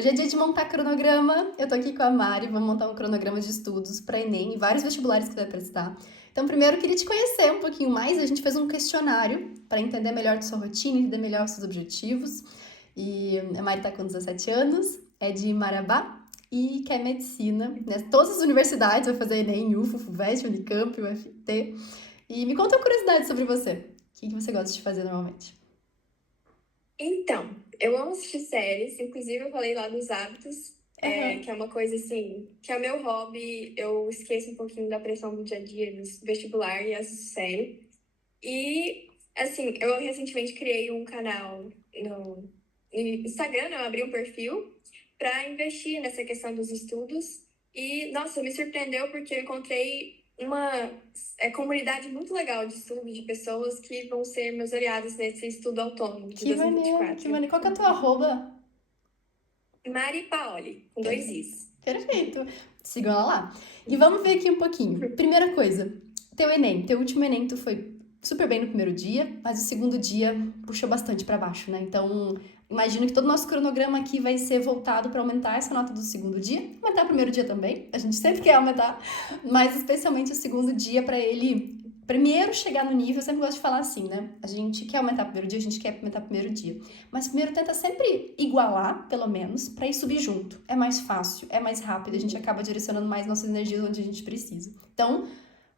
Hoje é dia de montar cronograma. Eu tô aqui com a Mari, vamos montar um cronograma de estudos para Enem e vários vestibulares que você vai prestar. Então, primeiro, eu queria te conhecer um pouquinho mais. A gente fez um questionário para entender melhor a sua rotina, entender melhor os seus objetivos. E a Mari tá com 17 anos, é de Marabá e quer medicina, né? Todas as universidades, vai fazer Enem, UFO, FUVEST, Unicamp, UFT. E me conta uma curiosidade sobre você. O que você gosta de fazer normalmente? Então, eu amo assistir séries, inclusive eu falei lá dos hábitos, Aham. que é uma coisa assim, que é o meu hobby, eu esqueço um pouquinho da pressão do dia a dia, do vestibular e assisto série. E, assim, eu recentemente criei um canal no Instagram, né? Eu abri um perfil para investir nessa questão dos estudos. E, nossa, me surpreendeu porque eu encontrei uma comunidade muito legal de estudo, de pessoas que vão ser meus aliados nesse estudo autônomo de Que maneiro, que 2024. maneiro. Qual que é a tua arroba? Mari Paoli, com dois Perfeito. Is. Perfeito. Sigam ela lá. E vamos ver aqui um pouquinho. Primeira coisa, teu Enem. Teu último Enem, tu foi super bem no primeiro dia, mas o segundo dia puxou bastante pra baixo, né? Então, imagino que todo o nosso cronograma aqui vai ser voltado para aumentar essa nota do segundo dia, aumentar o primeiro dia também. A gente sempre quer aumentar, mas especialmente o segundo dia para ele primeiro chegar no nível. Eu sempre gosto de falar assim, né? A gente quer aumentar o primeiro dia, a gente quer aumentar o primeiro dia. Mas primeiro tenta sempre igualar, pelo menos, para ir subir junto. É mais fácil, é mais rápido, a gente acaba direcionando mais nossas energias onde a gente precisa. Então,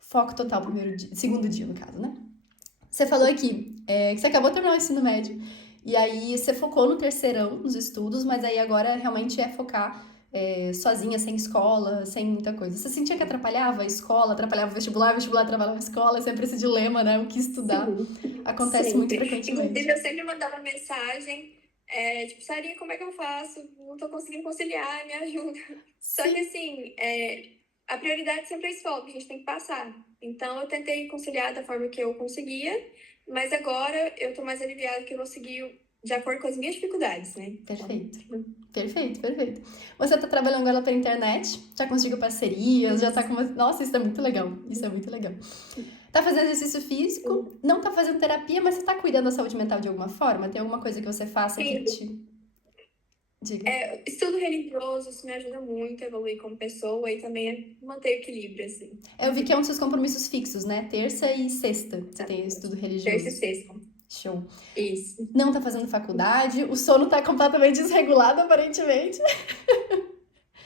foco total primeiro dia, segundo dia, no caso, né? Você falou aqui que você acabou de terminar o ensino médio. E aí você focou no terceirão, nos estudos, mas aí agora realmente é focar sozinha, sem escola, sem muita coisa. Você sentia que atrapalhava a escola, atrapalhava o vestibular, vestibular atrapalhava a escola, é sempre esse dilema, né? O que estudar. Sim, Acontece muito sempre. Inclusive, frequentemente. eu sempre mandava mensagem, tipo, Sarinha, como é que eu faço? Não tô conseguindo conciliar, me ajuda. Só que, Sim, assim, a prioridade sempre é a escola, que a gente tem que passar. Então, eu tentei conciliar da forma que eu conseguia, mas agora eu tô mais aliviada que eu consegui de acordo com as minhas dificuldades, né? Então, perfeito. Perfeito, perfeito. Você tá trabalhando agora pela internet, já conseguiu parcerias, já tá com uma... Nossa, isso é muito legal. Isso é muito legal. Tá fazendo exercício físico, não tá fazendo terapia, mas você tá cuidando da saúde mental de alguma forma? Tem alguma coisa que você faça que sim, te... Diga. estudo religioso, isso me ajuda muito a evoluir como pessoa e também a manter o equilíbrio, assim. Eu vi que é um dos seus compromissos fixos, né? Terça e sexta. Você tem estudo Terça e religioso. sexta. Show. Isso. Não tá fazendo faculdade, o sono tá completamente desregulado, aparentemente.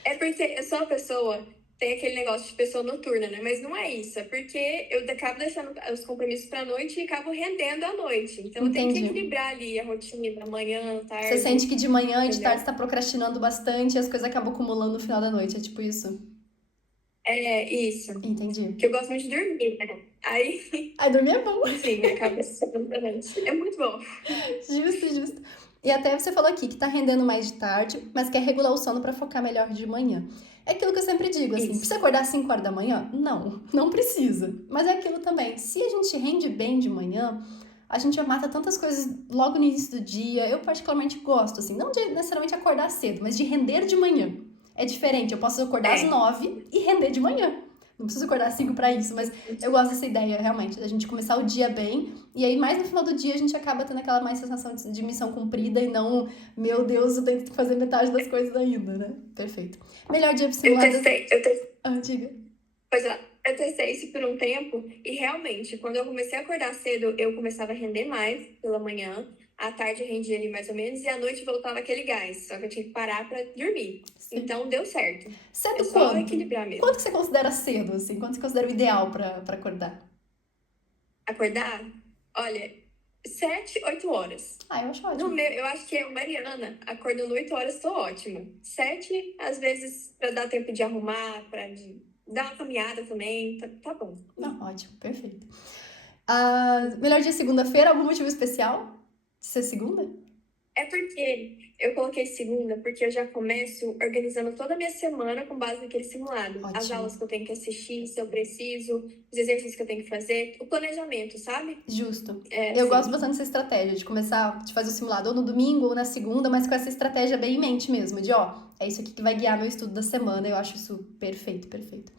É porque eu sou uma pessoa, tem aquele negócio de pessoa noturna, né? Mas não é isso. É porque eu acabo deixando os compromissos pra noite e acabo rendendo à noite. Então eu tenho que Entendi. equilibrar ali a rotina, manhã, Você sente tarde, que de manhã e de tarde entendeu? você tá procrastinando bastante e as coisas acabam acumulando no final da noite. É tipo isso? É isso. Entendi. Que eu gosto muito de dormir, né? Aí, Ai, dormir é bom. enfim, acaba sendo pra noite. É muito bom. Justo, justo. E até você falou aqui que tá rendendo mais de tarde, mas quer regular o sono pra focar melhor de manhã. É aquilo que eu sempre digo, assim, precisa Isso. acordar às 5 horas da manhã? Não, não precisa. Mas é aquilo também, se a gente rende bem de manhã, a gente já mata tantas coisas logo no início do dia. Eu particularmente gosto, assim, não de necessariamente acordar cedo, mas de render de manhã. É diferente, eu posso acordar às É. 9 e render de manhã. Não preciso acordar às 5 pra isso, mas eu gosto dessa ideia, realmente, da gente começar o dia bem e aí, mais no final do dia, a gente acaba tendo aquela mais sensação de missão cumprida e não, meu Deus, eu tenho que fazer metade das coisas ainda, né? Perfeito. Melhor dia pro Eu simulado. testei, eu testei, Ah, diga. pois é, eu testei isso por um tempo e realmente, quando eu comecei a acordar cedo, eu começava a render mais pela manhã, à tarde eu rendia ali mais ou menos e à noite voltava aquele gás, só que eu tinha que parar pra dormir. Sim. Então deu certo. É Cedo só quanto? equilibrar Quanto mesmo. que você considera cedo, assim? Quanto você considera o ideal pra acordar? Acordar, olha, 7, 8 horas. Ah, eu acho No ótimo. meu, eu acho que eu, Mariana, acordando 8 horas, tô ótima. 7, às vezes, pra dar tempo de arrumar, dar uma caminhada também, tá bom. Não, ótimo, perfeito. Ah, melhor dia segunda-feira, algum motivo especial de ser segunda? É porque eu coloquei segunda, porque eu já começo organizando toda a minha semana com base naquele simulado. As Ótimo. aulas que eu tenho que assistir, se eu preciso, os exercícios que eu tenho que fazer, o planejamento, sabe? Justo. É Eu gosto assim. bastante dessa estratégia, de começar, de fazer o simulado ou no domingo ou na segunda, mas com essa estratégia bem em mente mesmo, de ó, é isso aqui que vai guiar meu estudo da semana. Eu acho isso perfeito, perfeito.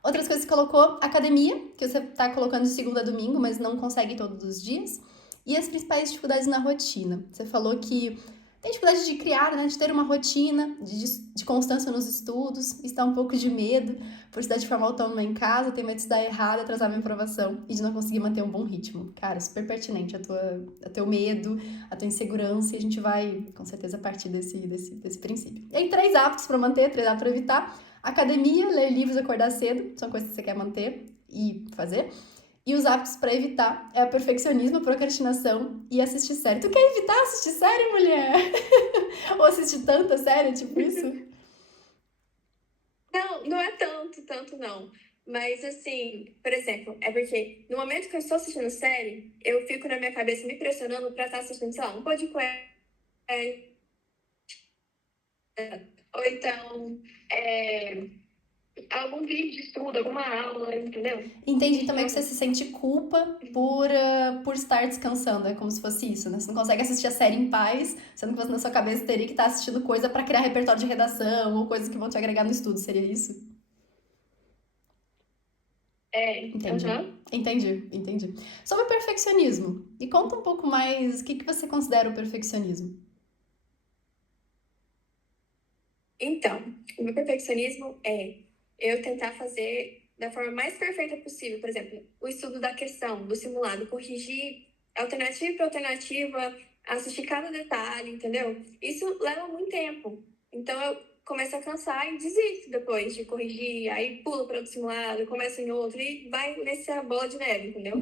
Outras coisas que você colocou, academia, que você tá colocando de segunda a domingo, mas não consegue todos os dias. E as principais dificuldades na rotina. Você falou que tem dificuldade de criar, né, de ter uma rotina, de constância nos estudos, está um pouco de medo por estudar de forma autônoma em casa, tem medo de estudar errado, atrasar minha aprovação e de não conseguir manter um bom ritmo. Cara, super pertinente a teu medo, a tua insegurança, e a gente vai, com certeza, partir desse princípio. E aí, 3 hábitos para manter, 3 hábitos para evitar. Academia, ler livros, acordar cedo, são coisas que você quer manter e fazer. E os hábitos para evitar é o perfeccionismo, a procrastinação e assistir série. Tu quer evitar assistir série, mulher? Ou assistir tanta série, tipo isso? Não, não é tanto não. Mas assim, por exemplo, é porque no momento que eu estou assistindo série, eu fico na minha cabeça me pressionando pra estar assistindo, sei lá, um podcast, ou então algum vídeo de estudo, alguma aula, entendeu? Entendi também que Então, você se sente culpa por estar descansando. É como se fosse isso, né? Você não consegue assistir a série em paz, sendo que você na sua cabeça teria que estar assistindo coisa para criar repertório de redação ou coisas que vão te agregar no estudo. Seria isso? Entendi. aham. Entendi. Sobre o perfeccionismo, me conta um pouco mais o que você considera o perfeccionismo. Então, o meu perfeccionismo é eu tentar fazer da forma mais perfeita possível. Por exemplo, o estudo da questão, do simulado, corrigir alternativa por alternativa, assistir cada detalhe, entendeu? Isso leva muito tempo. Então, eu começo a cansar e desisto depois de corrigir, aí pulo para outro simulado, começo em outro e vai nessa bola de neve, entendeu?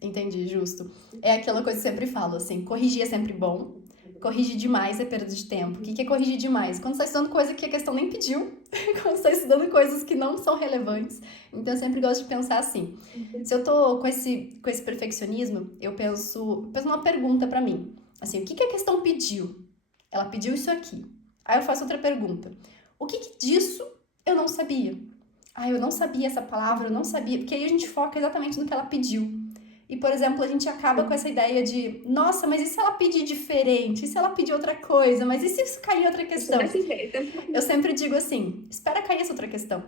Entendi, justo. É aquela coisa que eu sempre falo, assim, corrigir é sempre bom, corrigir demais é perda de tempo. O que é corrigir demais? Quando você está estudando coisa que a questão nem pediu, quando você está estudando coisas que não são relevantes. Então eu sempre gosto de pensar assim, se eu tô com esse perfeccionismo, eu penso uma pergunta pra mim, assim, o que a questão pediu? Ela pediu isso aqui. Aí eu faço outra pergunta, o que disso eu não sabia? Ah, eu não sabia essa palavra, eu não sabia, porque aí a gente foca exatamente no que ela pediu. E, por exemplo, a gente acaba com essa ideia de, nossa, mas e se ela pedir diferente? E se ela pedir outra coisa? Mas e se isso cair em outra questão? Desse jeito. Eu sempre digo assim, espera cair essa outra questão.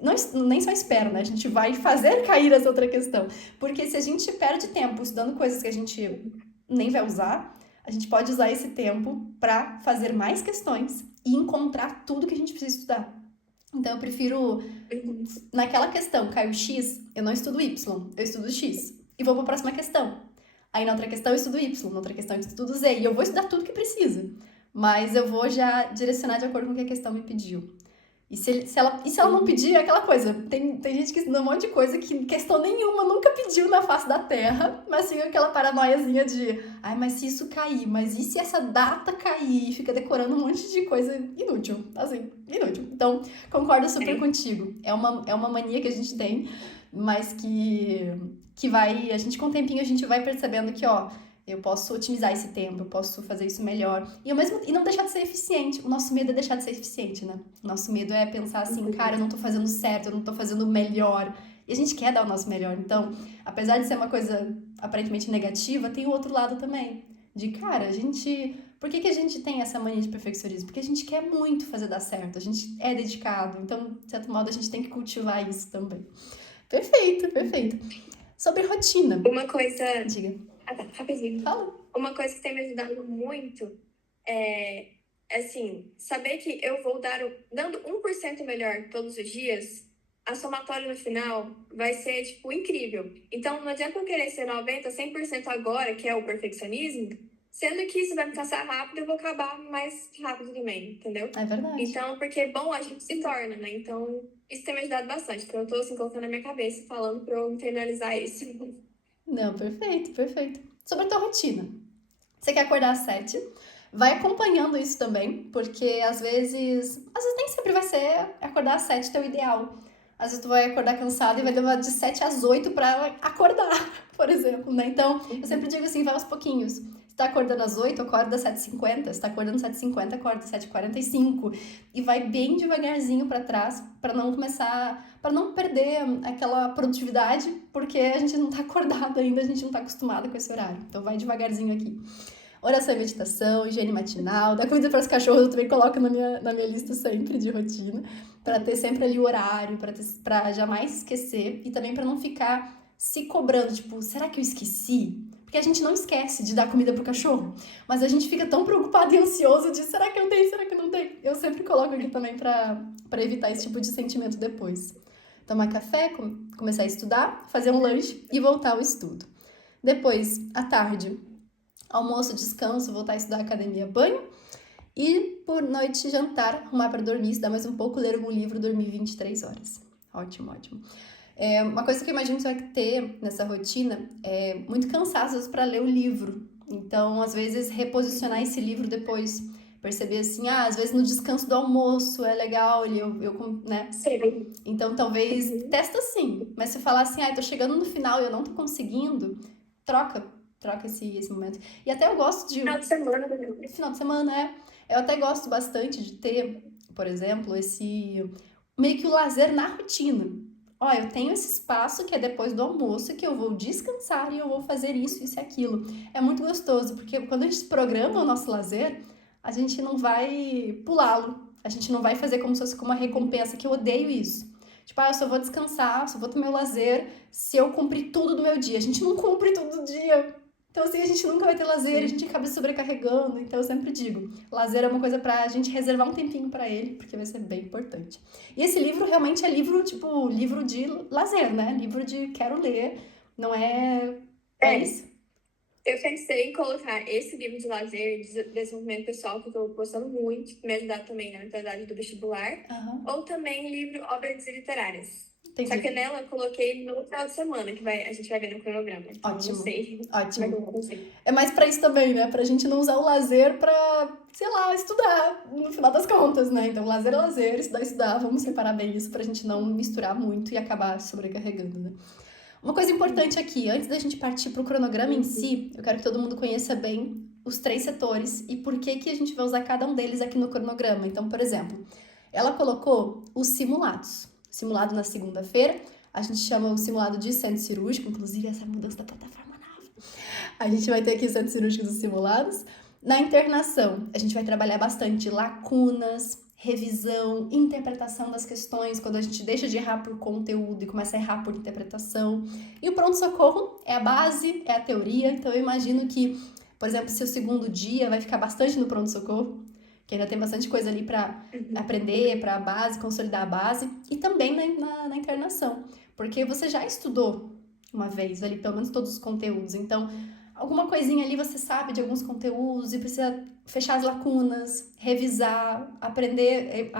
Não, nem só espero, né? A gente vai fazer cair essa outra questão. Porque se a gente perde tempo estudando coisas que a gente nem vai usar, a gente pode usar esse tempo para fazer mais questões e encontrar tudo que a gente precisa estudar. Então eu prefiro, naquela questão, caiu X, eu não estudo Y, eu estudo X. E vou para a próxima questão. Aí na outra questão eu estudo Y, na outra questão eu estudo Z. E eu vou estudar tudo que precisa. Mas eu vou já direcionar de acordo com o que a questão me pediu. E se ela não pedir, é aquela coisa. Tem gente que estuda um monte de coisa que questão nenhuma nunca pediu na face da Terra, mas fica aquela paranoiazinha de ai, mas se isso cair, mas e se essa data cair? E fica decorando um monte de coisa inútil, assim, inútil. Então, concordo super contigo. É uma mania que a gente tem, mas que vai, a gente com o tempinho a gente vai percebendo que, ó, eu posso otimizar esse tempo, eu posso fazer isso melhor. E não deixar de ser eficiente. O nosso medo é deixar de ser eficiente, né? O nosso medo é pensar assim, cara, eu não tô fazendo certo, eu não tô fazendo o melhor. E a gente quer dar o nosso melhor. Então, apesar de ser uma coisa aparentemente negativa, tem o outro lado também. De, cara, a gente... Por que a gente tem essa mania de perfeccionismo? Porque a gente quer muito fazer dar certo, a gente é dedicado. Então, de certo modo, a gente tem que cultivar isso também. Perfeito. Sobre rotina. Uma coisa. Diga. Ah, tá, rapidinho. Fala. Uma coisa que tem me ajudado muito é, assim, saber que eu vou dando 1% melhor todos os dias, a somatória no final vai ser, tipo, incrível. Então, não adianta eu querer ser 90, 100% agora, que é o perfeccionismo, sendo que isso vai me passar rápido e eu vou acabar mais rápido também, entendeu? É verdade. Então, porque bom a gente se torna, né? Então, isso tem me ajudado bastante. Então, eu tô, assim, colocando na minha cabeça, falando pra eu internalizar isso. Não, perfeito. Sobre a tua rotina. Você quer acordar às 7? Vai acompanhando isso também, porque às vezes nem sempre vai ser acordar às 7 teu ideal. Às vezes tu vai acordar cansado e vai levar de 7 às 8 pra acordar, por exemplo, né? Então, eu sempre digo assim, vai aos pouquinhos. Se tá acordando às 8, acorda às 7h50. Se tá acordando às 7h50, acorda às 7h45. E vai bem devagarzinho pra trás, pra não perder aquela produtividade, porque a gente não tá acordado ainda, a gente não tá acostumado com esse horário. Então vai devagarzinho aqui. Oração e meditação, higiene matinal, dar comida para os cachorros, eu também coloco na minha lista sempre de rotina, para ter sempre ali o horário, para jamais esquecer e também para não ficar se cobrando, tipo, será que eu esqueci? Porque a gente não esquece de dar comida pro cachorro, mas a gente fica tão preocupado e ansioso de será que eu tenho, será que eu não tenho? Eu sempre coloco aqui também pra evitar esse tipo de sentimento depois. Tomar café, começar a estudar, fazer um lanche e voltar ao estudo. Depois, à tarde, almoço, descanso, voltar a estudar academia, banho. E por noite, jantar, arrumar para dormir, estudar mais um pouco, ler um livro, dormir 23 horas. Ótimo, ótimo. Uma coisa que eu imagino que você vai ter nessa rotina é muito cansaço para ler o livro. Então, às vezes, reposicionar esse livro depois. Perceber assim, às vezes no descanso do almoço é legal, né? Sim. Então, talvez, testa assim. Mas se falar assim, tô chegando no final e eu não tô conseguindo, troca esse momento. E até eu gosto de... Final de semana. Final de semana, Eu até gosto bastante de ter, por exemplo, esse... meio que o lazer na rotina. Eu tenho esse espaço que é depois do almoço, que eu vou descansar e eu vou fazer isso e aquilo. É muito gostoso, porque quando a gente programa o nosso lazer, a gente não vai pulá-lo. A gente não vai fazer como se fosse como uma recompensa, que eu odeio isso. Tipo, eu só vou descansar, só vou ter meu lazer se eu cumprir tudo do meu dia. A gente não cumpre tudo do dia. Então, assim, a gente nunca vai ter lazer, a gente acaba se sobrecarregando. Então, eu sempre digo, lazer é uma coisa pra gente reservar um tempinho pra ele, porque vai ser bem importante. E esse livro realmente é livro, tipo, livro de lazer, né? Livro de quero ler, não é... É isso. Eu pensei em colocar esse livro de lazer, de desenvolvimento pessoal, que eu tô gostando muito, me ajudar também na mentalidade do vestibular, ou também livro Obras Literárias. Entendi. Só que nela eu coloquei no final de semana, que a gente vai ver no cronograma. Então Ótimo. Não sei. Ótimo. É mais pra isso também, né? Pra gente não usar o lazer pra, sei lá, estudar, no final das contas, né? Então, lazer é lazer, estudar é estudar. Vamos separar bem isso pra gente não misturar muito e acabar sobrecarregando, né? Uma coisa importante aqui, antes da gente partir pro cronograma em si, eu quero que todo mundo conheça bem os 3 setores e por que a gente vai usar cada um deles aqui no cronograma. Então, por exemplo, ela colocou os simulados. Simulado na segunda-feira, a gente chama o simulado de centro cirúrgico, inclusive essa mudança da plataforma nova. A gente vai ter aqui o centro cirúrgico dos simulados. Na internação, a gente vai trabalhar bastante lacunas, revisão, interpretação das questões, quando a gente deixa de errar por conteúdo e começa a errar por interpretação. E o pronto-socorro é a base, é a teoria, então eu imagino que, por exemplo, seu segundo dia vai ficar bastante no pronto-socorro, que ainda tem bastante coisa ali para aprender, para a base, consolidar a base, e também na internação, porque você já estudou uma vez ali, pelo menos todos os conteúdos, então alguma coisinha ali você sabe de alguns conteúdos e precisa fechar as lacunas, revisar, aprender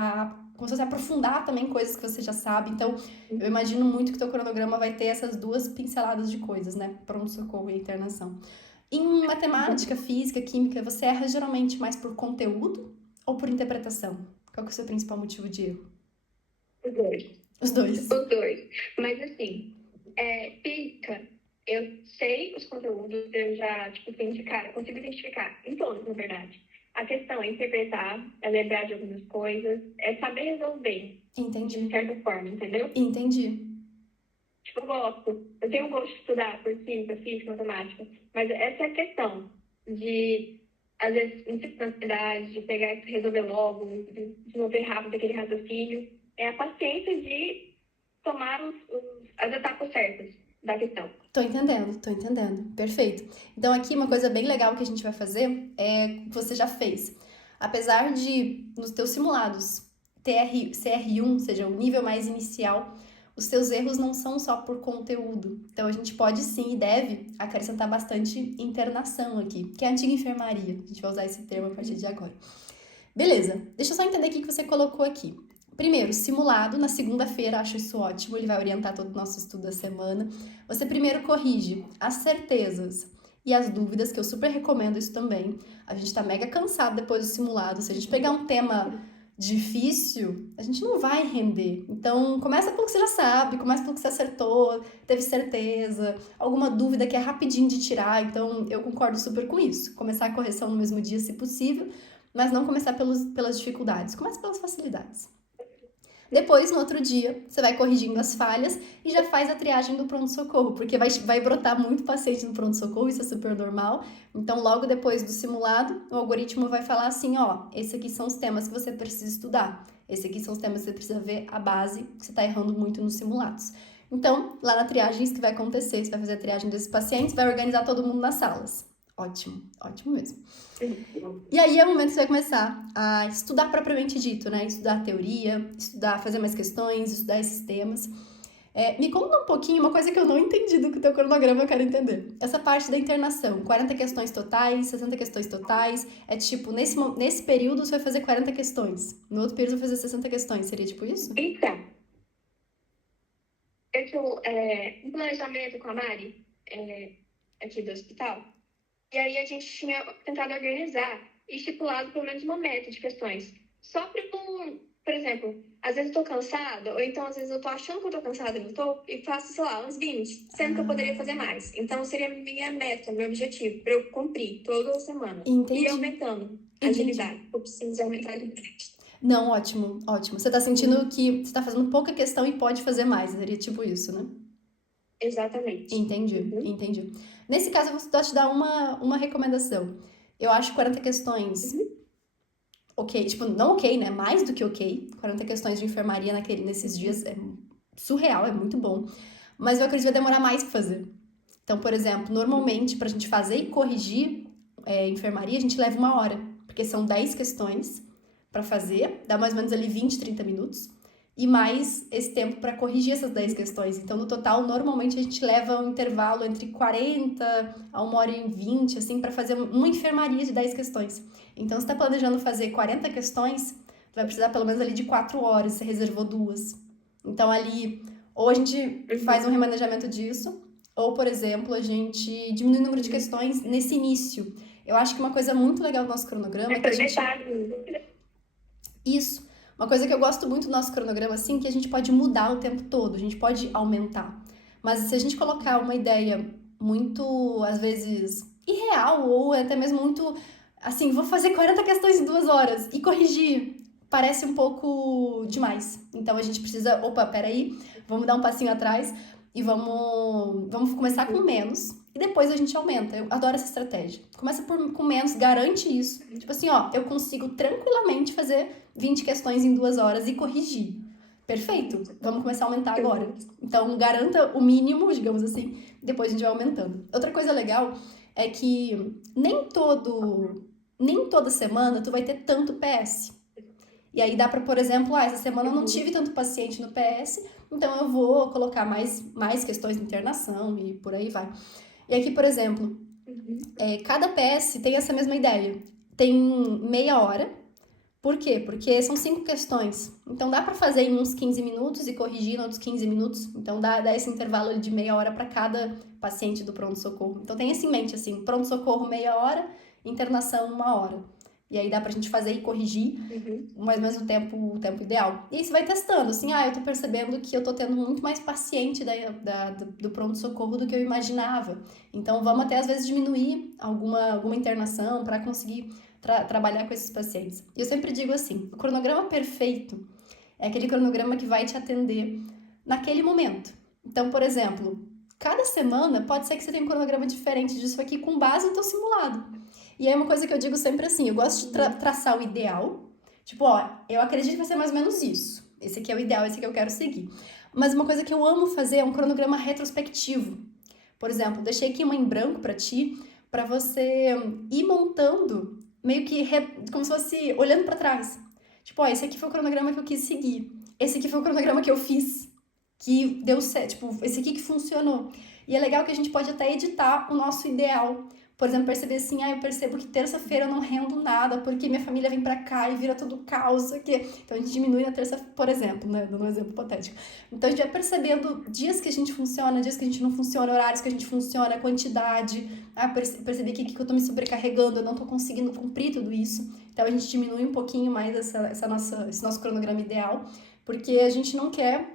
como se você aprofundar também coisas que você já sabe. Então, eu imagino muito que o teu cronograma vai ter essas 2 pinceladas de coisas, né? Pronto-socorro e internação. Em matemática, física, química, você erra geralmente mais por conteúdo ou por interpretação? Qual que é o seu principal motivo de erro? Os dois. Os dois. Os dois. Mas assim, física, eu sei os conteúdos, eu já, sei de cara, consigo identificar em todos, na verdade. A questão é interpretar, é lembrar de algumas coisas, é saber resolver. Entendi. De certa forma, entendeu? Entendi. Eu tenho um gosto de estudar por química, física, matemática, mas essa é a questão de, às vezes, não ter ansiedade, de pegar e resolver logo, de desenvolver rápido aquele raciocínio. É a paciência de tomar as etapas certas da questão. Tô entendendo. Perfeito. Então, aqui uma coisa bem legal que a gente vai fazer é o que você já fez. Apesar de, nos teus simulados, CR1, seja o nível mais inicial, os teus erros não são só por conteúdo. Então, a gente pode sim e deve acrescentar bastante internação aqui, que é a antiga enfermaria. A gente vai usar esse termo a partir de agora. Beleza, deixa eu só entender o que você colocou aqui. Primeiro, simulado, na segunda-feira, acho isso ótimo, ele vai orientar todo o nosso estudo da semana. Você primeiro corrige as certezas e as dúvidas, que eu super recomendo isso também. A gente tá mega cansado depois do simulado. Se a gente pegar um tema difícil, a gente não vai render. Então, começa pelo que você já sabe, começa pelo que você acertou, teve certeza, alguma dúvida que é rapidinho de tirar. Então, eu concordo super com isso. Começar a correção no mesmo dia, se possível, mas não começar pelas dificuldades. Comece pelas facilidades. Depois, no outro dia, você vai corrigindo as falhas e já faz a triagem do pronto-socorro, porque vai brotar muito paciente no pronto-socorro, isso é super normal. Então, logo depois do simulado, o algoritmo vai falar assim, esses aqui são os temas que você precisa estudar. Esses aqui são os temas que você precisa ver a base, que você está errando muito nos simulados. Então, lá na triagem, isso que vai acontecer. Você vai fazer a triagem desses pacientes, vai organizar todo mundo nas salas. Ótimo, ótimo mesmo. E aí é o momento que você vai começar a estudar propriamente dito, né? Estudar a teoria, fazer mais questões, estudar esses temas. Me conta um pouquinho, uma coisa que eu não entendi do teu cronograma, eu quero entender. Essa parte da internação, 40 questões totais, 60 questões totais, é tipo, nesse período você vai fazer 40 questões, no outro período você vai fazer 60 questões, seria tipo isso? Então, eu tinha um planejamento com a Mari, aqui do hospital, e aí a gente tinha tentado organizar e estipulado pelo menos uma meta de questões. Só para, por exemplo, às vezes eu tô cansada, ou então às vezes eu tô achando que eu tô cansada e não tô, e faço, sei lá, uns 20, sendo que eu poderia fazer mais. Então seria minha meta, meu objetivo, para eu cumprir toda semana. Entendi. E aumentando a agilidade. Eu preciso aumentar a agilidade. Não, ótimo, ótimo. Você tá sentindo que você tá fazendo pouca questão e pode fazer mais, seria tipo isso, né? Exatamente. Entendi. Nesse caso, eu vou te dar uma recomendação. Eu acho 40 questões ok, tipo, não ok, né? Mais do que ok. 40 questões de enfermaria nesses dias é surreal, é muito bom. Mas eu acredito que vai demorar mais pra fazer. Então, por exemplo, normalmente, pra gente fazer e corrigir enfermaria, a gente leva 1 hora. Porque são 10 questões pra fazer, dá mais ou menos ali 20, 30 minutos. E mais esse tempo pra corrigir essas 10 questões. Então, no total, normalmente a gente leva um intervalo entre 40 a 1h20, assim, pra fazer uma enfermaria de 10 questões. Então, se tá planejando fazer 40 questões, tu vai precisar pelo menos ali de 4 horas, você reservou 2. Então, ali, ou a gente faz um remanejamento disso, ou, por exemplo, a gente diminui o número de questões nesse início. Eu acho que uma coisa muito legal do nosso cronograma é que a gente... Isso. Uma coisa que eu gosto muito do nosso cronograma, assim, que a gente pode mudar o tempo todo, a gente pode aumentar. Mas se a gente colocar uma ideia muito, às vezes, irreal, ou até mesmo muito, assim, vou fazer 40 questões em 2 horas e corrigir, parece um pouco demais. Então a gente precisa, opa, peraí, vamos dar um passinho atrás e vamos começar com menos. E depois a gente aumenta. Eu adoro essa estratégia. Começa com menos, garante isso. Tipo assim, ó, eu consigo tranquilamente fazer 20 questões em 2 horas e corrigir. Perfeito, vamos começar a aumentar agora. Então, garanta o mínimo, digamos assim, depois a gente vai aumentando. Outra coisa legal é que nem toda semana tu vai ter tanto PS. E aí dá pra, por exemplo, essa semana eu não tive tanto paciente no PS, então eu vou colocar mais questões de internação e por aí vai. E aqui, por exemplo, cada PS tem essa mesma ideia. Tem meia hora. Por quê? Porque são 5 questões. Então dá pra fazer em uns 15 minutos e corrigir em outros 15 minutos. Então dá esse intervalo de meia hora para cada paciente do pronto-socorro. Então tem isso em mente, assim, pronto-socorro meia hora, internação 1 hora. E aí dá pra gente fazer e corrigir mais ou menos o tempo ideal. E aí você vai testando, assim, eu tô percebendo que eu tô tendo muito mais paciente do pronto-socorro do que eu imaginava. Então vamos até às vezes diminuir alguma internação para conseguir trabalhar com esses pacientes. E eu sempre digo assim, o cronograma perfeito é aquele cronograma que vai te atender naquele momento. Então, por exemplo, cada semana pode ser que você tenha um cronograma diferente disso aqui com base no teu simulado. E aí uma coisa que eu digo sempre assim, eu gosto de traçar o ideal. Tipo, eu acredito que vai ser mais ou menos isso. Esse aqui é o ideal, esse aqui eu quero seguir. Mas uma coisa que eu amo fazer é um cronograma retrospectivo. Por exemplo, deixei aqui uma em branco pra ti, pra você ir montando meio que como se fosse olhando pra trás. Tipo, esse aqui foi o cronograma que eu quis seguir. Esse aqui foi o cronograma que eu fiz, que deu certo. Tipo, esse aqui que funcionou. E é legal que a gente pode até editar o nosso ideal. Por exemplo, perceber assim, eu percebo que terça-feira eu não rendo nada, porque minha família vem pra cá e vira tudo caos aqui. Então a gente diminui na terça, por exemplo, né? Dando um exemplo hipotético. Então a gente vai percebendo dias que a gente funciona, dias que a gente não funciona, horários que a gente funciona, quantidade. Percebi que eu tô me sobrecarregando, eu não tô conseguindo cumprir tudo isso. Então a gente diminui um pouquinho mais esse nosso cronograma ideal, porque a gente não quer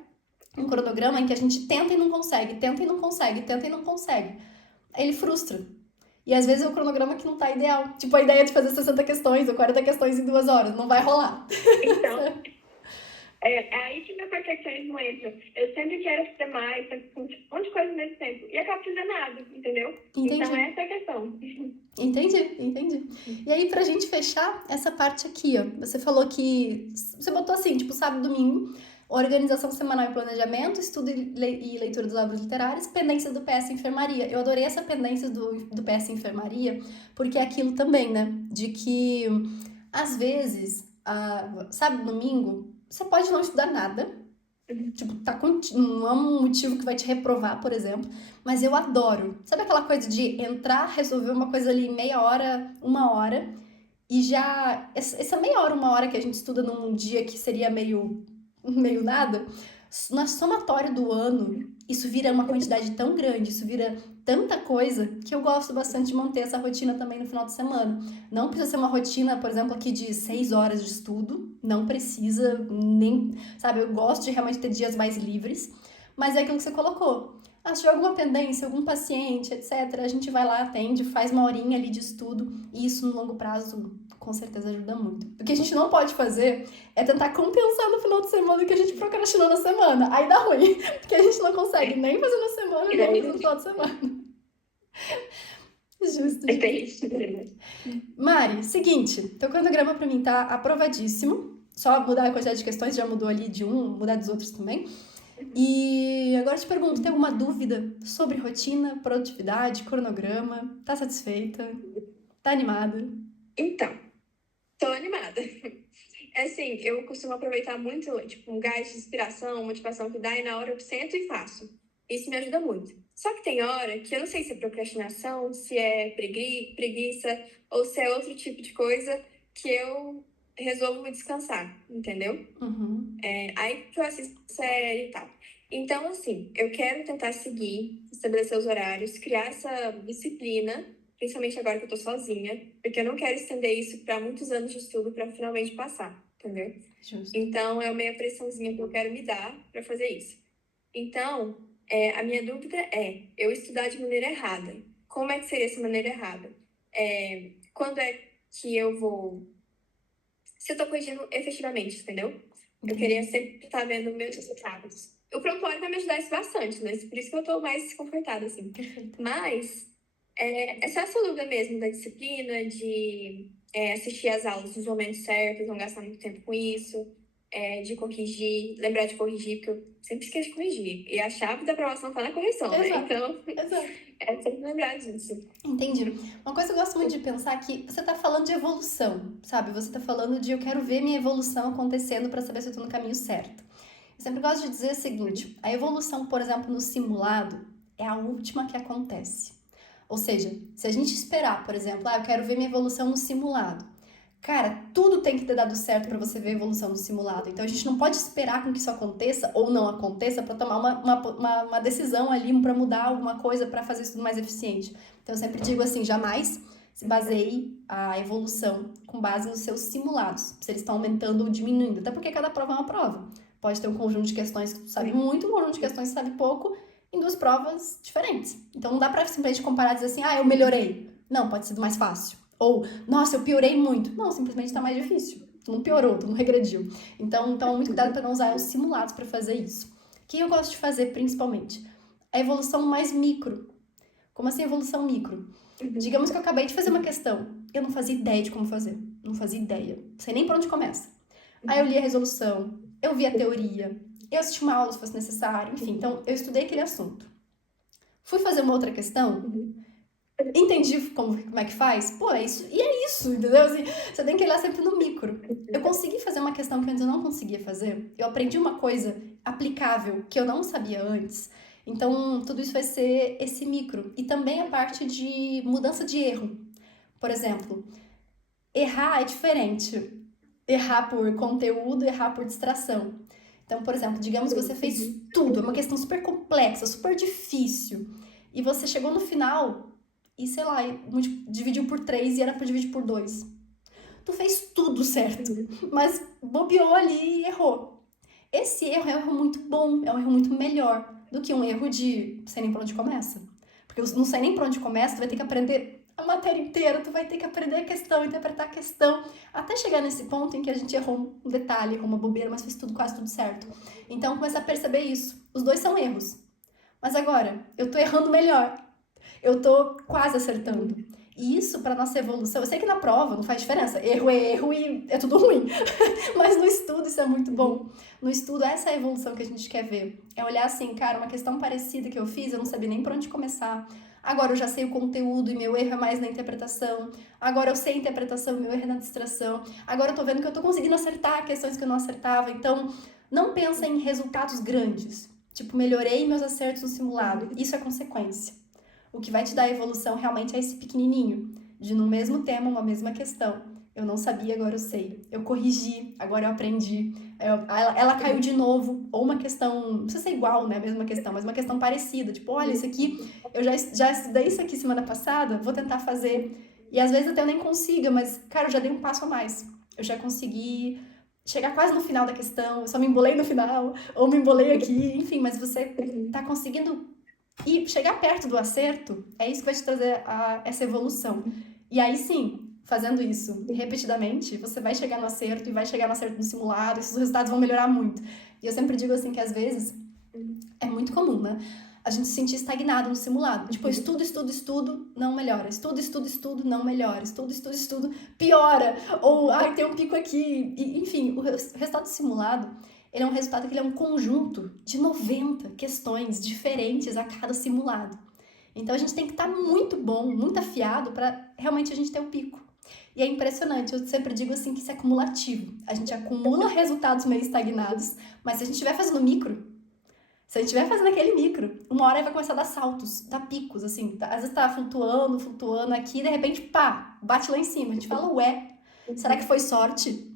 um cronograma em que a gente tenta e não consegue, tenta e não consegue, tenta e não consegue. Aí ele frustra. E às vezes é um cronograma que não tá ideal. Tipo, a ideia de fazer 60 questões ou 40 questões em 2 horas. Não vai rolar. Então, aí que meu perfeccionismo entra. Eu sempre quero fazer mais, um monte de coisa nesse tempo. E acabo fazendo nada, entendeu? Entendi. Então, essa é a questão. Entendi. E aí, pra gente fechar essa parte aqui, ó. Você falou que... Você botou assim, tipo, sábado e domingo. Organização semanal e planejamento, estudo e leitura dos obras literárias, pendências do PS Enfermaria. Eu adorei essa pendência do PS Enfermaria, porque é aquilo também, né? De que, às vezes, sabe, domingo, você pode não estudar nada, tipo, não é um motivo que vai te reprovar, por exemplo, mas eu adoro. Sabe aquela coisa de entrar, resolver uma coisa ali em meia hora, uma hora, e já, essa meia hora, uma hora que a gente estuda num dia que seria meio nada, na somatória do ano, isso vira uma quantidade tão grande, isso vira tanta coisa, que eu gosto bastante de manter essa rotina também no final de semana. Não precisa ser uma rotina, por exemplo, aqui de 6 horas de estudo, não precisa nem, sabe, eu gosto de realmente ter dias mais livres, mas é aquilo que você colocou. Se alguma pendência, algum paciente, etc., a gente vai lá, atende, faz uma horinha ali de estudo, e isso no longo prazo com certeza ajuda muito. O que a gente não pode fazer é tentar compensar no final de semana o que a gente procrastinou na semana. Aí dá ruim, porque a gente não consegue nem fazer na semana, nem fazer no final de semana. Justo. Mari, seguinte, teu cronograma pra mim tá aprovadíssimo. Só mudar a quantidade de questões, já mudou ali de um, mudar dos outros também. E agora eu te pergunto, tem alguma dúvida sobre rotina, produtividade, cronograma? Tá satisfeita? Tá animada? Então, tô animada. Assim, eu costumo aproveitar muito, tipo, um gás de inspiração, motivação que dá, e na hora eu sento e faço. Isso me ajuda muito. Só que tem hora que eu não sei se é procrastinação, se é preguiça, ou se é outro tipo de coisa que eu resolvo me descansar, entendeu? Uhum. Aí que eu assisto série e tal. Então, assim, eu quero tentar seguir, estabelecer os horários, criar essa disciplina, principalmente agora que eu tô sozinha, porque eu não quero estender isso para muitos anos de estudo para finalmente passar, entendeu? Justo. Então, é uma meia pressãozinha que eu quero me dar para fazer isso. Então, a minha dúvida é, eu estudar de maneira errada. Como é que seria essa maneira errada? Quando é que eu vou... Se eu tô corrigindo efetivamente, entendeu? Eu queria sempre estar vendo meus resultados. O prontuário vai me ajudar isso bastante, né? Por isso que eu tô mais confortada, assim. Perfeito. Mas, é só essa dúvida mesmo da disciplina, de assistir às aulas nos momentos certos, não gastar muito tempo com isso, de corrigir, lembrar de corrigir, porque eu sempre esqueço de corrigir. E a chave da aprovação tá na correção, né? Exato. Então, Exato. sempre lembrar disso. Entendi. Uma coisa que eu gosto muito de pensar é que você tá falando de evolução, sabe? Você tá falando de eu quero ver minha evolução acontecendo para saber se eu tô no caminho certo. Eu sempre gosto de dizer o seguinte, a evolução, por exemplo, no simulado é a última que acontece. Ou seja, se a gente esperar, por exemplo, eu quero ver minha evolução no simulado. Cara, tudo tem que ter dado certo para você ver a evolução no simulado. Então a gente não pode esperar com que isso aconteça ou não aconteça para tomar uma decisão ali, para mudar alguma coisa, para fazer isso tudo mais eficiente. Então eu sempre digo assim, jamais se baseie a evolução com base nos seus simulados, se eles estão aumentando ou diminuindo. Até porque cada prova é uma prova. Pode ter um conjunto de questões que tu sabe muito, um conjunto de questões que tu sabe pouco, em duas provas diferentes. Então não dá pra simplesmente comparar e dizer assim, eu melhorei. Não, pode ser mais fácil. Ou, nossa, eu piorei muito. Não, simplesmente tá mais difícil. Tu não piorou, tu não regrediu. Então, muito cuidado para não usar os simulados para fazer isso. O que eu gosto de fazer, principalmente? A evolução mais micro. Como assim evolução micro? Digamos que eu acabei de fazer uma questão. Eu não fazia ideia de como fazer. Não fazia ideia. Não sei nem por onde começa. Aí eu li a resolução, eu vi a teoria, eu assisti uma aula se fosse necessário, enfim. Então, eu estudei aquele assunto. Fui fazer uma outra questão, entendi como é que faz? Pô, é isso. E é isso, entendeu? Assim, você tem que olhar sempre no micro. Eu consegui fazer uma questão que antes eu não conseguia fazer. Eu aprendi uma coisa aplicável que eu não sabia antes. Então, tudo isso vai ser esse micro. E também a parte de mudança de erro. Por exemplo, errar é diferente. Errar por conteúdo, errar por distração. Então, por exemplo, digamos que você fez tudo, é uma questão super complexa, super difícil. E você chegou no final e, sei lá, dividiu por 3 e era pra dividir por 2. Tu fez tudo certo, mas bobeou ali e errou. Esse erro é um erro muito bom, é um erro muito melhor do que um erro de não sei nem por onde começa. Porque eu não sei nem por onde começa, tu vai ter que aprender a matéria inteira, tu vai ter que aprender a questão, interpretar a questão, até chegar nesse ponto em que a gente errou um detalhe, errou uma bobeira, mas fez tudo, quase tudo certo. Então, começa a perceber isso. Os dois são erros. Mas agora, eu tô errando melhor. Eu tô quase acertando. E isso, para nossa evolução, eu sei que na prova não faz diferença. Erro é erro e é tudo ruim. Mas no estudo isso é muito bom. no estudo, essa é a evolução que a gente quer ver. É olhar assim, cara, uma questão parecida que eu fiz, eu não sabia nem por onde começar. Agora eu já sei o conteúdo e meu erro é mais na interpretação. Agora eu sei a interpretação e meu erro é na distração. Agora eu tô vendo que eu tô conseguindo acertar questões que eu não acertava. Então, não pensa em resultados grandes. Tipo, melhorei meus acertos no simulado. Isso é consequência. O que vai te dar a evolução realmente é esse pequenininho. De no mesmo tema, uma mesma questão. Eu não sabia, agora eu sei. Eu corrigi, agora eu aprendi. Ela caiu de novo. Ou uma questão, não precisa ser igual, né? A mesma questão, mas uma questão parecida. Tipo, olha, isso aqui, eu já estudei isso aqui semana passada, vou tentar fazer. E às vezes até eu nem consiga, mas, cara, eu já dei um passo a mais. Eu já consegui chegar quase no final da questão, eu só me embolei no final, ou me embolei aqui, enfim, mas você tá conseguindo ir, chegar perto do acerto, é isso que vai te trazer essa evolução. E aí sim, fazendo isso repetidamente, você vai chegar no acerto e vai chegar no acerto no simulado, e os resultados vão melhorar muito. E eu sempre digo assim que às vezes é muito comum, né? A gente se sentir estagnado no simulado. Tipo, estudo, não melhora. Estudo, não melhora. Estudo, piora. Ou, ai, tem um pico aqui. E, enfim, o resultado do simulado, ele é um resultado que ele é um conjunto de 90 questões diferentes a cada simulado. Então, a gente tem que estar muito bom, muito afiado para realmente a gente ter o pico. E é impressionante, eu sempre digo assim que isso é acumulativo. A gente acumula resultados meio estagnados, mas se a gente estiver fazendo micro, se a gente estiver fazendo aquele micro, uma hora vai começar a dar saltos, dar picos, assim. Às vezes tá flutuando aqui, e de repente, pá, bate lá em cima. A gente fala, ué, será que foi sorte?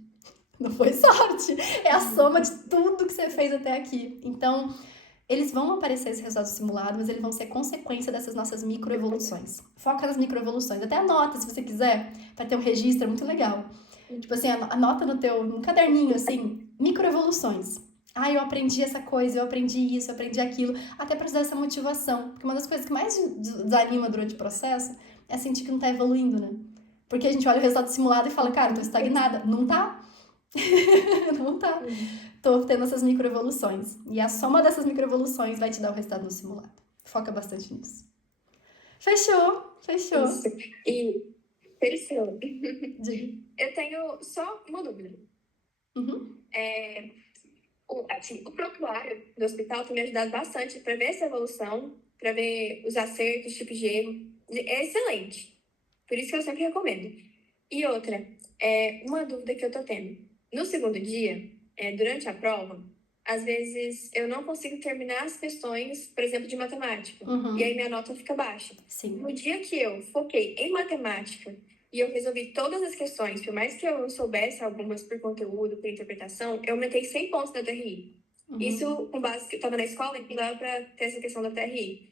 Não foi sorte, é a soma de tudo que você fez até aqui. Então, eles vão aparecer esses resultados simulados, mas eles vão ser consequência dessas nossas microevoluções. Foca nas microevoluções, até anota se você quiser, para ter um registro, é muito legal. Tipo assim, anota no caderninho, assim, microevoluções. Ah, eu aprendi essa coisa, eu aprendi isso, eu aprendi aquilo, até para dar essa motivação. Porque uma das coisas que mais desanima durante o processo é sentir que não tá evoluindo, né? Porque a gente olha o resultado simulado e fala, cara, tô estagnada. Não tá? Não tá. Tô tendo essas microevoluções. E a soma dessas microevoluções vai te dar o resultado no simulado. Foca bastante nisso. Fechou. Isso. E, Perseu, Diga. eu tenho só uma dúvida. O prontuário do hospital tem me ajudado bastante para ver essa evolução, para ver os acertos, tipos de erro. É excelente. Por isso que eu sempre recomendo. E outra, uma dúvida que eu tô tendo. No segundo dia, durante a prova, às vezes eu não consigo terminar as questões, por exemplo, de matemática. E aí minha nota fica baixa. Sim. No dia que eu foquei em matemática e eu resolvi todas as questões, por mais que eu não soubesse algumas por conteúdo, por interpretação, eu aumentei 100 pontos da TRI. Isso com base que eu estava na escola e dava para ter essa questão da TRI.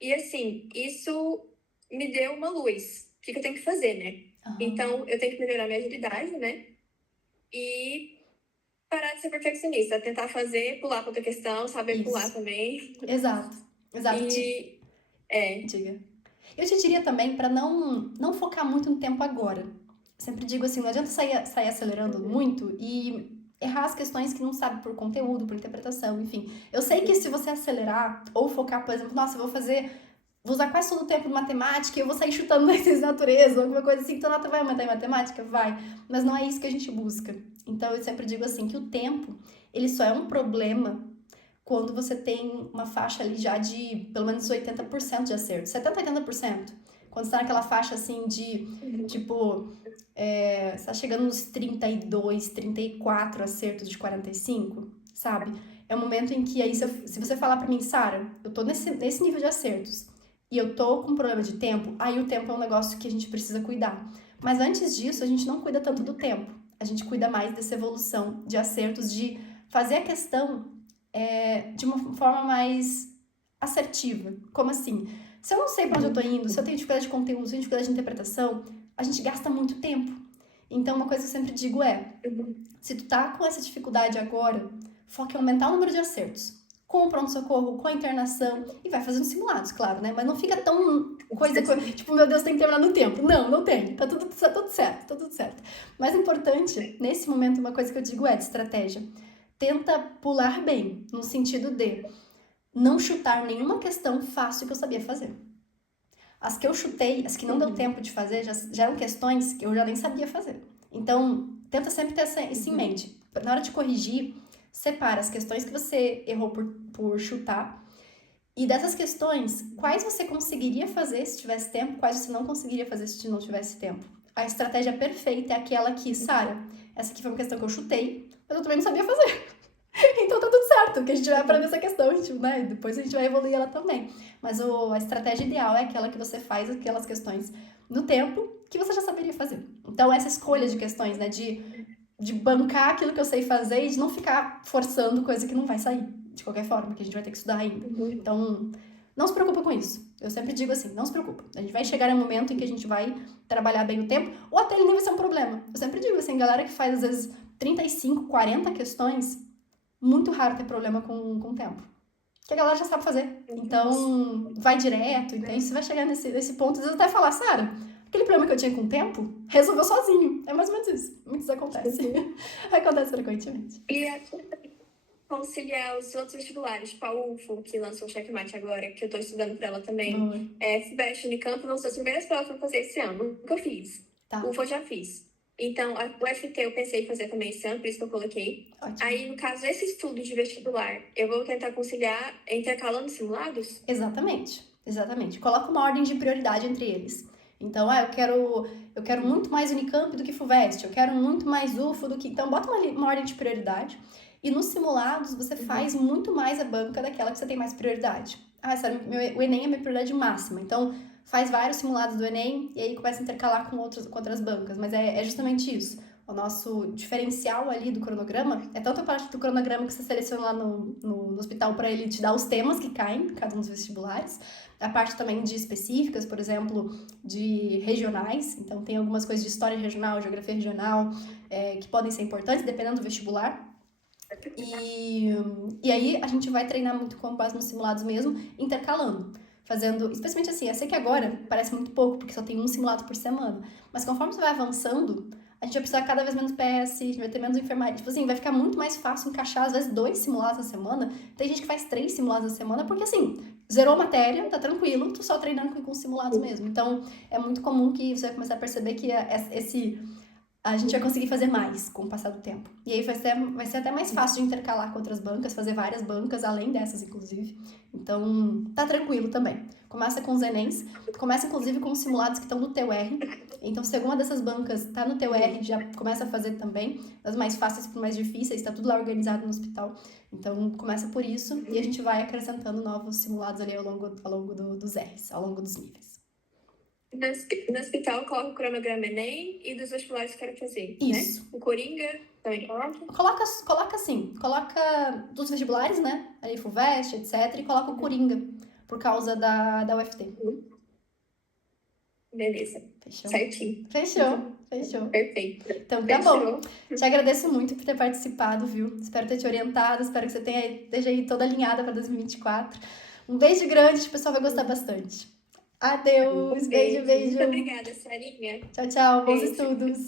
E assim, isso me deu uma luz. O que eu tenho que fazer, né? Então, eu tenho que melhorar minha agilidade, né? E parar de ser perfeccionista. Tentar fazer, pular para outra questão, saber pular também. Exato. Diga. Eu te diria também para não focar muito no tempo agora. Sempre digo assim, não adianta sair acelerando muito e errar as questões que não sabe por conteúdo, por interpretação, enfim. Eu sei que se você acelerar ou focar, por exemplo, nossa, vou usar quase todo o tempo de matemática e eu vou sair chutando na ciência de natureza, alguma coisa assim, então a nota vai aumentar em matemática? Vai. Mas não é isso que a gente busca. Então eu sempre digo assim, que o tempo, ele só é um problema quando você tem uma faixa ali já de pelo menos 80% de acerto. 70%, 80%. Quando você tá naquela faixa assim de, tipo, você tá chegando nos 32, 34 acertos de 45, sabe? É um momento em que aí, se você falar pra mim, Sara, eu tô nesse nível de acertos e eu tô com problema de tempo, aí o tempo é um negócio que a gente precisa cuidar. Mas antes disso, a gente não cuida tanto do tempo. A gente cuida mais dessa evolução de acertos, de fazer a questão de uma forma mais assertiva. Como assim? Se eu não sei pra onde eu tô indo, se eu tenho dificuldade de conteúdo, se eu tenho dificuldade de interpretação, a gente gasta muito tempo. Então, uma coisa que eu sempre digo se tu tá com essa dificuldade agora, foca em aumentar o número de acertos. Com o pronto-socorro, com a internação, e vai fazendo simulados, claro, né? Mas não fica tão tipo, meu Deus, tem que terminar no tempo. Não tem. Tá tudo certo. Mas importante, nesse momento, uma coisa que eu digo de estratégia. Tenta pular bem, no sentido de não chutar nenhuma questão fácil que eu sabia fazer. As que eu chutei, as que não deu tempo de fazer, já eram questões que eu já nem sabia fazer. Então, tenta sempre ter isso em mente. Na hora de corrigir, separa as questões que você errou por chutar. E dessas questões, quais você conseguiria fazer se tivesse tempo, quais você não conseguiria fazer se não tivesse tempo. A estratégia perfeita é aquela que, Sara, essa aqui foi uma questão que eu chutei, mas eu também não sabia fazer. Então tá tudo certo, que a gente vai aprender essa questão, né? Depois a gente vai evoluir ela também. Mas a estratégia ideal é aquela que você faz aquelas questões no tempo que você já saberia fazer. Então essa escolha de questões, né? De bancar aquilo que eu sei fazer e de não ficar forçando coisa que não vai sair, de qualquer forma, que a gente vai ter que estudar ainda. Então, não se preocupa com isso. Eu sempre digo assim, não se preocupa. A gente vai chegar em um momento em que a gente vai trabalhar bem o tempo, ou até ele nem vai ser um problema. Eu sempre digo assim, galera que faz às vezes 35, 40 questões, muito raro ter problema com o tempo. Porque a galera já sabe fazer. Então, vai direto, entende? Você vai chegar nesse ponto, às vezes até falar, Sara, aquele problema que eu tinha com o tempo, resolveu sozinho. É mais ou menos isso. Muitos acontece. Acontece frequentemente. E conciliar os outros vestibulares, tipo a UFO, que lançou o Checkmate agora, que eu tô estudando pra ela também. FBEST, Unicamp, vão ser as primeiras provas pra fazer esse ano. Nunca fiz. Tá. UFO eu já fiz. Então, a UFT eu pensei em fazer também esse ano, por isso que eu coloquei. Ótimo. Aí, no caso, esse estudo de vestibular, eu vou tentar conciliar intercalando simulados? Exatamente. Coloca uma ordem de prioridade entre eles. Então, eu quero muito mais Unicamp do que FUVEST, eu quero muito mais UFO do que... Então, bota uma ordem de prioridade. E nos simulados, você faz muito mais a banca daquela que você tem mais prioridade. Ah, sabe, o Enem é minha prioridade máxima. Então, faz vários simulados do Enem e aí começa a intercalar com outras bancas. Mas é justamente isso. O nosso diferencial ali do cronograma é tanto a parte do cronograma que você seleciona lá no hospital para ele te dar os temas que caem em cada um dos vestibulares, a parte também de específicas, por exemplo, de regionais. Então, tem algumas coisas de história regional, geografia regional, que podem ser importantes, dependendo do vestibular. E aí a gente vai treinar muito com base nos simulados mesmo, intercalando. Fazendo, especialmente assim, eu sei que agora parece muito pouco, porque só tem um simulado por semana. Mas conforme você vai avançando, a gente vai precisar cada vez menos PS, a gente vai ter menos enfermaria. Tipo assim, vai ficar muito mais fácil encaixar, às vezes, 2 simulados na semana. Tem gente que faz 3 simulados na semana, porque assim, zerou a matéria, tá tranquilo, tu só treinando com simulados mesmo. Então, é muito comum que você vai começar a perceber que a gente vai conseguir fazer mais com o passar do tempo. E aí vai ser até mais fácil de intercalar com outras bancas, fazer várias bancas, além dessas, inclusive. Então, tá tranquilo também. Começa com os Enems, começa, inclusive, com os simulados que estão no teu R. Então, se alguma dessas bancas tá no teu R, já começa a fazer também. Das mais fáceis para mais difíceis, tá tudo lá organizado no hospital. Então, começa por isso e a gente vai acrescentando novos simulados ali ao longo dos R's, ao longo dos níveis. No hospital, eu coloco o cronograma Enem e dos vestibulares que quero fazer, isso, né? O Coringa também coloca? Coloca assim, coloca dos vestibulares, né? Ali FUVEST, etc. E coloca o Coringa, por causa da UFT. Beleza. Fechou? Certinho. Fechou. Perfeito. Então tá bom. Te agradeço muito por ter participado, viu? Espero ter te orientado, espero que você esteja aí toda alinhada para 2024. Um beijo grande, o pessoal vai gostar bastante. Adeus, beijo. Muito obrigada, Sarinha. Tchau, bons estudos.